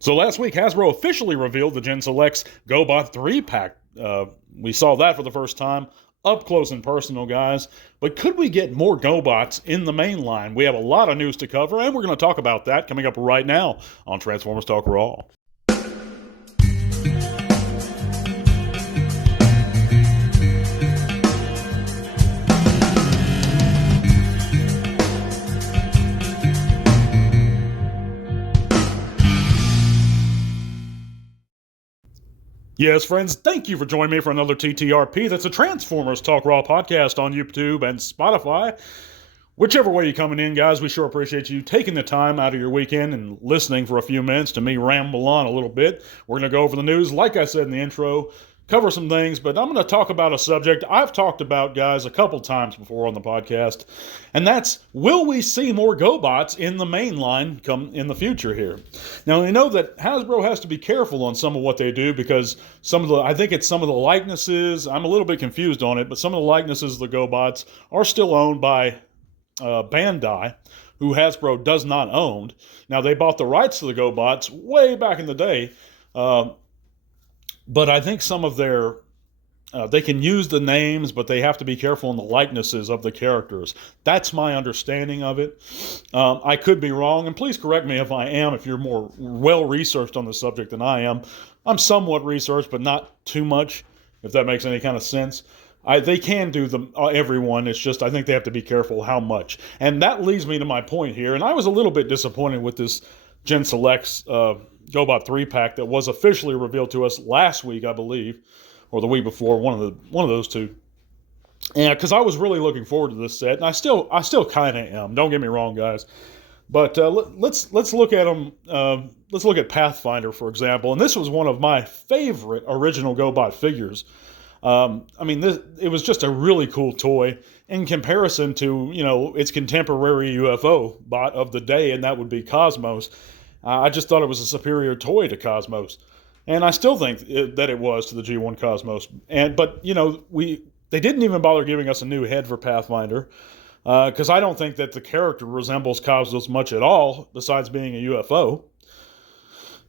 So last week, Hasbro officially revealed the Gen Selects GoBot 3-pack. We saw that for the first time, up close and personal, guys. But could we get more GoBots in the main line? We have a lot of news to cover, and we're going to talk about that coming up right now on Transformers Talk Raw. Yes, friends, thank you for joining me for another TTRP. That's a Transformers Talk Raw podcast on YouTube and Spotify. Whichever way you're coming in, guys, we sure appreciate you taking the time out of your weekend and listening for a few minutes to me ramble on a little bit. We're going to go over the news, like I said in the intro, cover some things, but I'm going to talk about a subject I've talked about, guys, a couple times before on the podcast, and that's, will we see more GoBots in the main line come in the future here? Now, we know that Hasbro has to be careful on some of what they do because I think it's some of the likenesses, I'm a little bit confused on it, but some of the likenesses of the GoBots are still owned by Bandai, who Hasbro does not own. Now, they bought the rights to the GoBots way back in the day, but I think some of their, they can use the names, but they have to be careful in the likenesses of the characters. That's my understanding of it. I could be wrong, and please correct me if I am, if you're more well-researched on the subject than I am. I'm somewhat researched, but not too much, if that makes any kind of sense. They can do them, everyone. It's just I think they have to be careful how much. And that leads me to my point here. And I was a little bit disappointed with this Gen Selects GoBot 3-pack that was officially revealed to us last week, I believe, or the week before, one of those two. And because I was really looking forward to this set, and I still kind of am. Don't get me wrong, guys. But let's look at them. Let's look at Pathfinder, for example. And this was one of my favorite original GoBot figures. It was just a really cool toy in comparison to, its contemporary UFO bot of the day, and that would be Cosmos. I just thought it was a superior toy to Cosmos, and I still think that it was to the G1 Cosmos. But they didn't even bother giving us a new head for Pathfinder, because I don't think that the character resembles Cosmos much at all, besides being a UFO.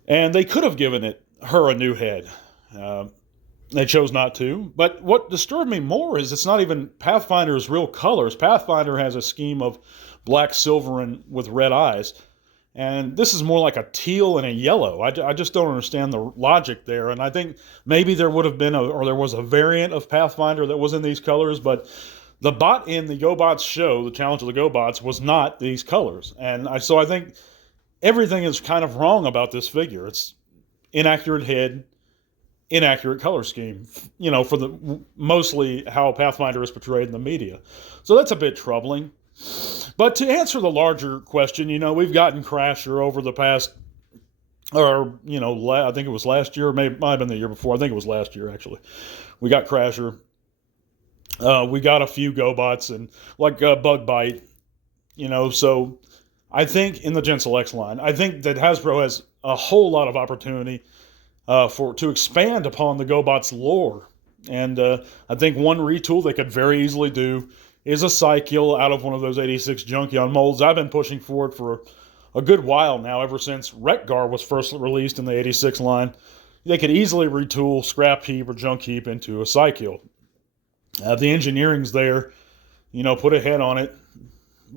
And they could have given her a new head. They chose not to. But what disturbed me more is it's not even Pathfinder's real colors. Pathfinder has a scheme of black, silver, and with red eyes. And this is more like a teal and a yellow. I just don't understand the logic there. And I think maybe there would have been there was a variant of Pathfinder that was in these colors, but the bot in the GoBots show, the Challenge of the GoBots, was not these colors. So I think everything is kind of wrong about this figure. It's inaccurate head, inaccurate color scheme, for the mostly how Pathfinder is portrayed in the media. So that's a bit troubling. But to answer the larger question, we've gotten Crasher over the past, I think it was last year, might have been the year before. I think it was last year, actually. We got Crasher. We got a few GoBots and like Bug Bite, so I think in the Gen Selects line, I think that Hasbro has a whole lot of opportunity to expand upon the GoBots lore. And I think one retool they could very easily do is a cycle out of one of those 86 Junkion molds. I've been pushing for it for a good while now, ever since Wreck-Gar was first released in the 86 line. They could easily retool Scrap Heap or Junk Heap into a cycle. The engineering's there, put a head on it,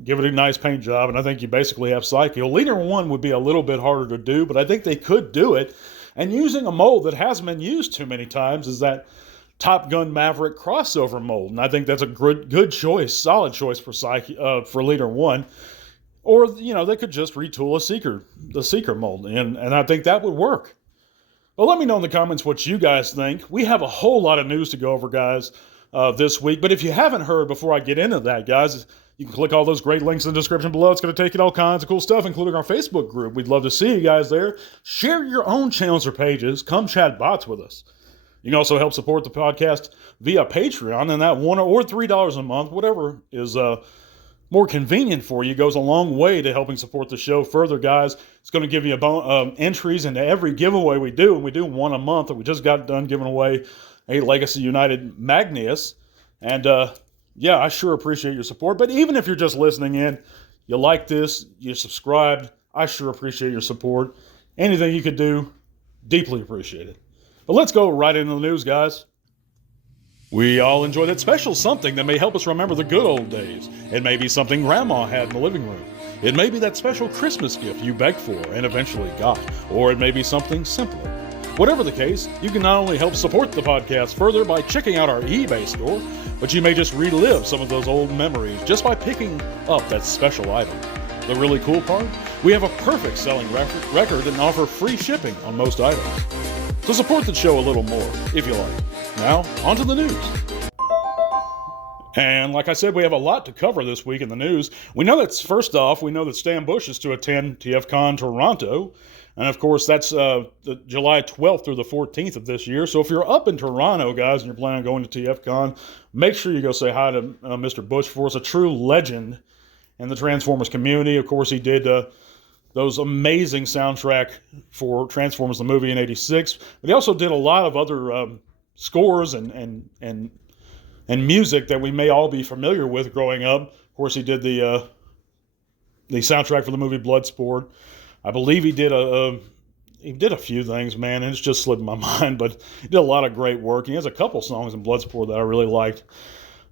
give it a nice paint job, and I think you basically have cycle. Leader 1 would be a little bit harder to do, but I think they could do it. And using a mold that hasn't been used too many times is that Top Gun Maverick crossover mold. And I think that's a good choice, solid choice for Leader 1. Or, they could just retool the Seeker mold. And I think that would work. Well, let me know in the comments what you guys think. We have a whole lot of news to go over, guys, this week. But if you haven't heard, before I get into that, guys, you can click all those great links in the description below. It's going to take you to all kinds of cool stuff, including our Facebook group. We'd love to see you guys there. Share your own channels or pages. Come chat bots with us. You can also help support the podcast via Patreon, and that $1 or $3 a month, whatever is more convenient for you, goes a long way to helping support the show further, guys. It's going to give you entries into every giveaway we do, and we do one a month. And we just got done giving away a Legacy United Magnus, and I sure appreciate your support. But even if you're just listening in, you like this, you subscribed, I sure appreciate your support. Anything you could do, deeply appreciated. But let's go right into the news, guys. We all enjoy that special something that may help us remember the good old days. It may be something Grandma had in the living room. It may be that special Christmas gift you begged for and eventually got. Or it may be something simpler. Whatever the case, you can not only help support the podcast further by checking out our eBay store, but you may just relive some of those old memories just by picking up that special item. The really cool part? We have a perfect selling record and offer free shipping on most items. So support the show a little more, if you like. Now, on to the news. And like I said, we have a lot to cover this week in the news. We know that, first off, we know that Stan Bush is to attend TFCon Toronto. And of course, that's the July 12th through the 14th of this year. So if you're up in Toronto, guys, and you're planning on going to TFCon, make sure you go say hi to Mr. Bush for us, a true legend in the Transformers community. Of course, he did those amazing soundtrack for Transformers the movie in '86, but he also did a lot of other scores and music that we may all be familiar with growing up. Of course, he did the soundtrack for the movie Bloodsport. I believe he did a few things, man, and it's just slipped my mind, but he did a lot of great work. He has a couple songs in Bloodsport that I really liked.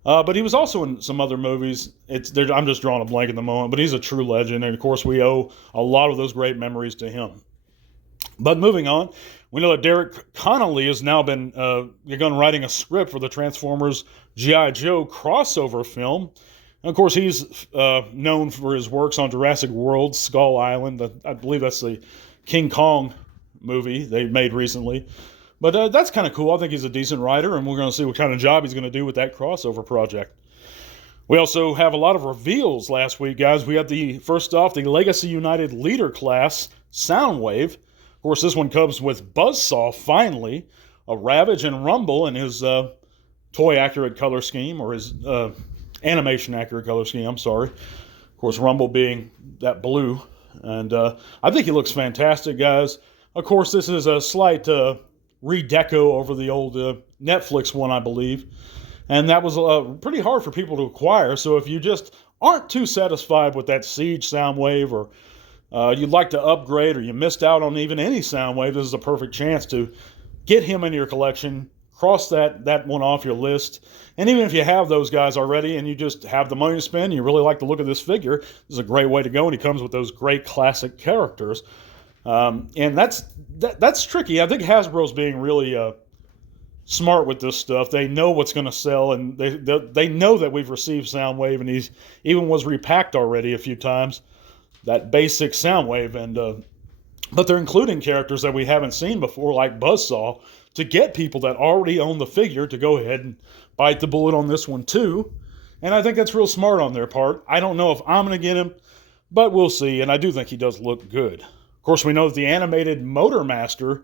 But he was also in some other movies. I'm just drawing a blank at the moment, but he's a true legend, and of course we owe a lot of those great memories to him. But moving on, we know that Derek Connolly has now begun writing a script for the Transformers G.I. Joe crossover film. And of course, he's known for his works on Jurassic World, Skull Island. I believe that's the King Kong movie they made recently. But that's kind of cool. I think he's a decent writer, and we're going to see what kind of job he's going to do with that crossover project. We also have a lot of reveals last week, guys. We had first off, the Legacy United Leader Class Soundwave. Of course, this one comes with Buzzsaw, finally, a Ravage and Rumble in his toy-accurate color scheme, or his animation-accurate color scheme, I'm sorry. Of course, Rumble being that blue. And I think he looks fantastic, guys. Of course, this is a slight redeco over the old Netflix one, I believe. And that was pretty hard for people to acquire. So if you just aren't too satisfied with that Siege Soundwave, or you'd like to upgrade, or you missed out on even any Soundwave, this is a perfect chance to get him in your collection. Cross that one off your list. And even if you have those guys already and you just have the money to spend, you really like the look of this figure, this is a great way to go. And he comes with those great classic characters. And that's tricky. I think Hasbro's being really smart with this stuff. They know what's going to sell, and they know that we've received Soundwave, and he's even was repacked already a few times, that basic Soundwave. And but they're including characters that we haven't seen before, like Buzzsaw, to get people that already own the figure to go ahead and bite the bullet on this one too. And I think that's real smart on their part. I don't know if I'm going to get him, but we'll see. And I do think he does look good. Of course, we know that the animated Motormaster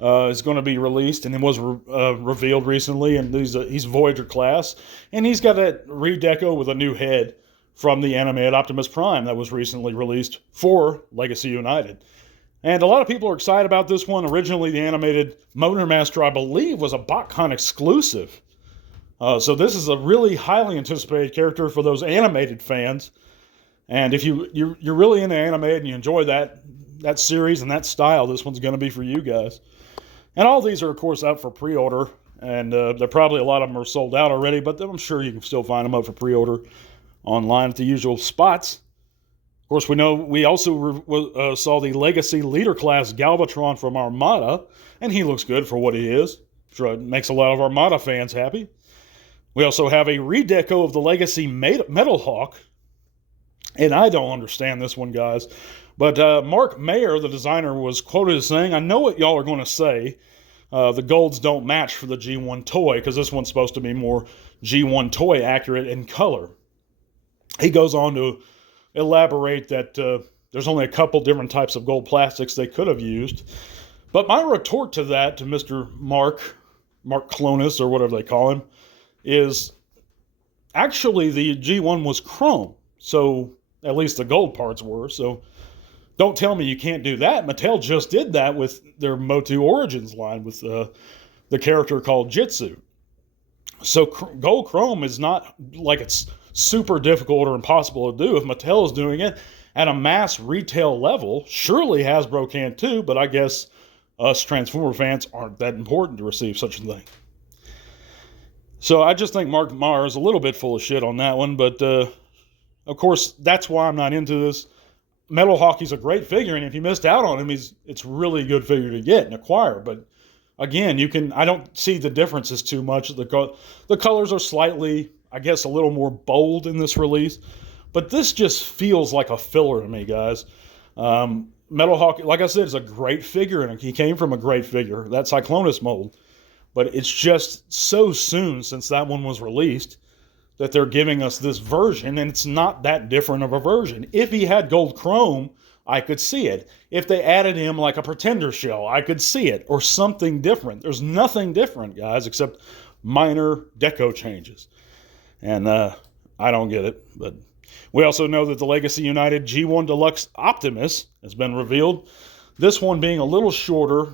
is going to be released, and it was revealed recently, and he's Voyager class. And he's got that redeco with a new head from the animated Optimus Prime that was recently released for Legacy United. And a lot of people are excited about this one. Originally, the animated Motormaster, I believe, was a BotCon exclusive. So this is a really highly anticipated character for those animated fans. And if you're really into animated and you enjoy that series and that style, this one's going to be for you guys. And all these are, of course, up for pre-order. And they're probably, a lot of them are sold out already, but I'm sure you can still find them up for pre-order online at the usual spots. Of course, we know we also saw the Legacy Leader Class Galvatron from Armada, and he looks good for what he is. I'm sure it makes a lot of Armada fans happy. We also have a redeco of the Legacy Metal Hawk, and I don't understand this one, guys. But Mark Mayer, the designer, was quoted as saying, "I know what y'all are going to say. The golds don't match for the G1 toy, because this one's supposed to be more G1 toy accurate in color." He goes on to elaborate that there's only a couple different types of gold plastics they could have used. But my retort to that, to Mr. Mark Clonus, or whatever they call him, is actually the G1 was chrome. So at least the gold parts were. So don't tell me you can't do that. Mattel just did that with their Motu Origins line with the character called Jitsu. So gold chrome is not like it's super difficult or impossible to do. If Mattel is doing it, at a mass retail level, surely Hasbro can too, but I guess us Transformer fans aren't that important to receive such a thing. So I just think Mark Marr is a little bit full of shit on that one, but of course, that's why I'm not into this. Metal Hockey's a great figure, and if you missed out on him, it's really a good figure to get and acquire. But again, I don't see the differences too much. The colors are slightly, I guess, a little more bold in this release, but this just feels like a filler to me, guys. Metal Hockey, like I said, is a great figure, and he came from a great figure, that Cyclonus mold. But it's just so soon since that one was released that they're giving us this version, and it's not that different of a version. If he had gold chrome, I could see it. If they added him like a Pretender shell, I could see it, or something different. There's nothing different, guys, except minor deco changes. And I don't get it. But we also know that the Legacy United G1 Deluxe Optimus has been revealed. This one being a little shorter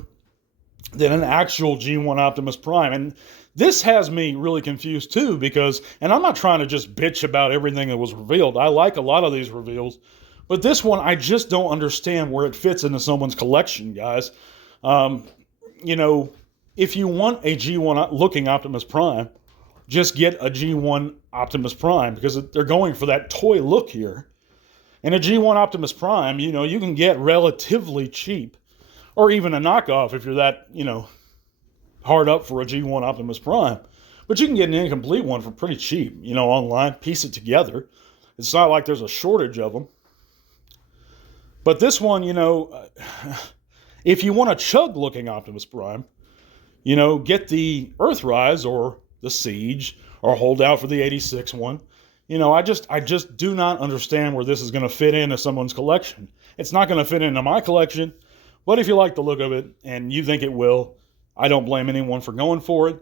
than an actual G1 Optimus Prime. And this has me really confused too, because, and I'm not trying to just bitch about everything that was revealed. I like a lot of these reveals, but this one, I just don't understand where it fits into someone's collection, guys. You know, if you want a G1 looking Optimus Prime, just get a G1 Optimus Prime, because they're going for that toy look here. And a G1 Optimus Prime, you know, you can get relatively cheap, or even a knockoff if you're that, you know, hard up for a G1 Optimus Prime. But you can get an incomplete one for pretty cheap, you know, online, piece it together. It's not like there's a shortage of them. But this one, you know, if you want a chug-looking Optimus Prime, you know, get the Earthrise or the Siege, or hold out for the 86 one. You know, I just do not understand where this is going to fit into someone's collection. It's not going to fit into my collection, but if you like the look of it and you think it will, I don't blame anyone for going for it.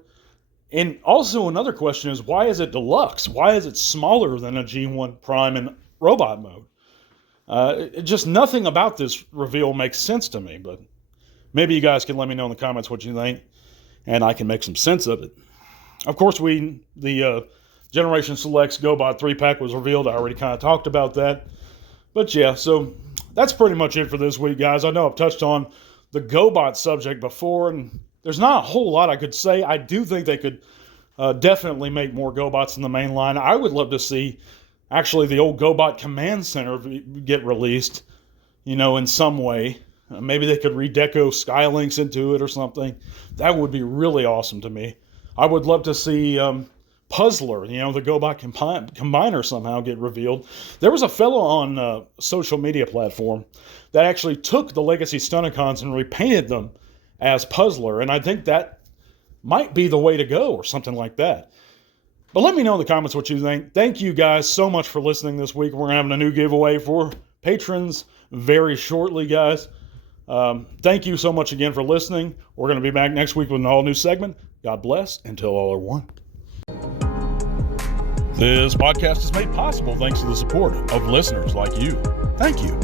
And also another question is, why is it deluxe? Why is it smaller than a G1 Prime in robot mode? Just nothing about this reveal makes sense to me, but maybe you guys can let me know in the comments what you think, and I can make some sense of it. Of course, the Generation Selects GoBot 3-pack was revealed. I already kind of talked about that. But yeah, so that's pretty much it for this week, guys. I know I've touched on the GoBot subject before, and there's not a whole lot I could say. I do think they could definitely make more GoBots in the main line. I would love to see, actually, the old GoBot Command Center get released, you know, in some way. Maybe they could redeco Skylinks into it or something. That would be really awesome to me. I would love to see Puzzler, you know, the GoBot Combiner somehow get revealed. There was a fellow on a social media platform that actually took the Legacy Stunticons and repainted them as Puzzler, and I think that might be the way to go, or something like that. But let me know in the comments what you think. Thank you guys so much for listening this week. We're having a new giveaway for patrons very shortly, guys. Thank you so much again for listening. We're going to be back next week with an all-new segment. God bless, until all are one. This podcast is made possible thanks to the support of listeners like you. Thank you.